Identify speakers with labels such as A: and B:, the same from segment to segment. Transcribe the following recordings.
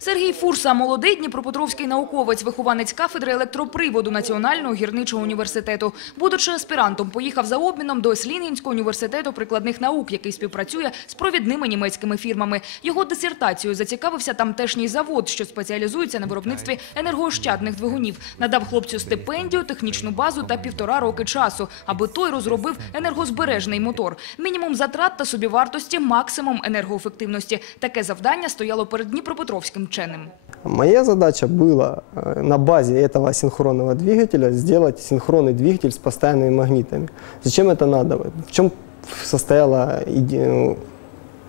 A: Сергій Фурса – молодий дніпропетровський науковець, вихованець кафедри електроприводу Національного гірничого університету. Будучи аспірантом, поїхав за обміном до Слінгінського університету прикладних наук, який співпрацює з провідними німецькими фірмами. Його дисертацією зацікавився тамтешній завод, що спеціалізується на виробництві енергоощадних двигунів. Надав хлопцю стипендію, технічну базу та півтора роки часу, аби той розробив енергозбережний мотор. Мінімум затрат та собівартості, максимум енергоефективності. Таке завдання стояло перед Дніпропетровським вченим.
B: Моя задача была э, на базе этого синхронного двигателя сделать синхронный двигатель с постоянными магнитами. Зачем это надо? В чем состояла иде-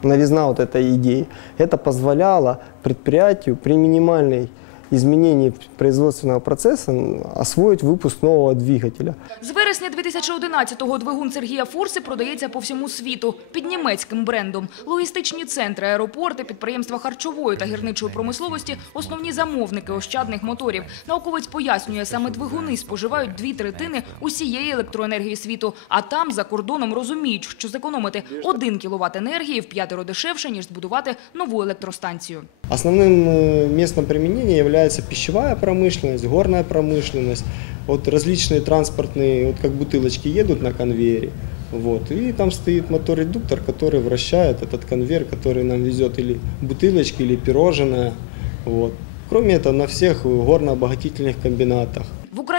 B: новизна вот этой идеи? Это позволяло предприятию при минимальной изменении производственного процесса освоить выпуск нового двигателя.
A: З вересня 2011-го двигун Сергія Фурси продається по всьому світу під німецьким брендом. Логістичні центри, аеропорти, підприємства харчової та гірничої промисловості – основні замовники ощадних моторів. Науковець пояснює, саме двигуни споживають дві третини усієї електроенергії світу. А там, за кордоном, розуміють, що зекономити 1 кВт енергії в п'ятеро дешевше, ніж збудувати нову електростанцію.
B: Основным э, местом применения является пищевая промышленность, горная промышленность, вот различные транспортные, вот как бутылочки едут на конвейере, вот, и там стоит мотор-редуктор, который вращает этот конвейер, который нам везет или бутылочки, или пирожное, вот. Кроме этого, на всех горно-обогатительных комбинатах.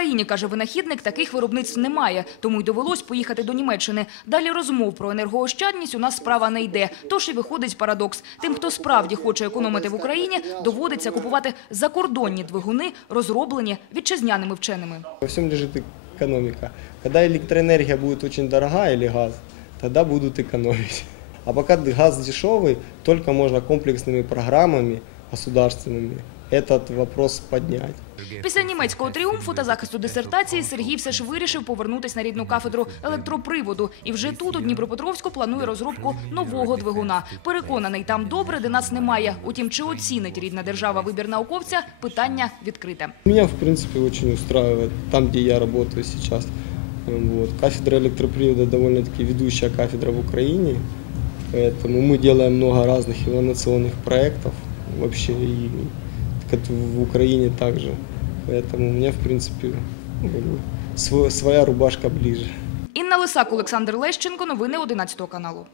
A: В Україні, каже винахідник, таких виробництв немає, тому й довелось поїхати до Німеччини. Далі розмов про енергоощадність у нас справа не йде. Тож і виходить парадокс. Тим, хто справді хоче економити в Україні, доводиться купувати закордонні двигуни, розроблені вітчизняними вченими.
B: Во всем лежит экономика. Когда электроэнергия будет очень дорогая или газ, тогда будут экономить. А пока газ дешевый, только можно комплексными программами государственными этот вопрос поднять.
A: Після німецького тріумфу та захисту дисертації Сергій все ж вирішив повернутися на рідну кафедру електроприводу. І вже тут, у Дніпропетровську, планує розробку нового двигуна. Переконаний, там добре, де нас немає. Утім, чи оцінить рідна держава вибір науковця – питання відкрите.
B: Меня, в принципе, очень устраивает там, где я работаю сейчас. Вот. Кафедра электропривода довольно-таки ведущая кафедра в Украине, поэтому мы делаем много разных инновационных проектов вообще и как в Украине также. Поэтому мне, в принципе, своя рубашка ближе.
A: Інна Лисак, Олександр Лещенко. Новини 11 каналу.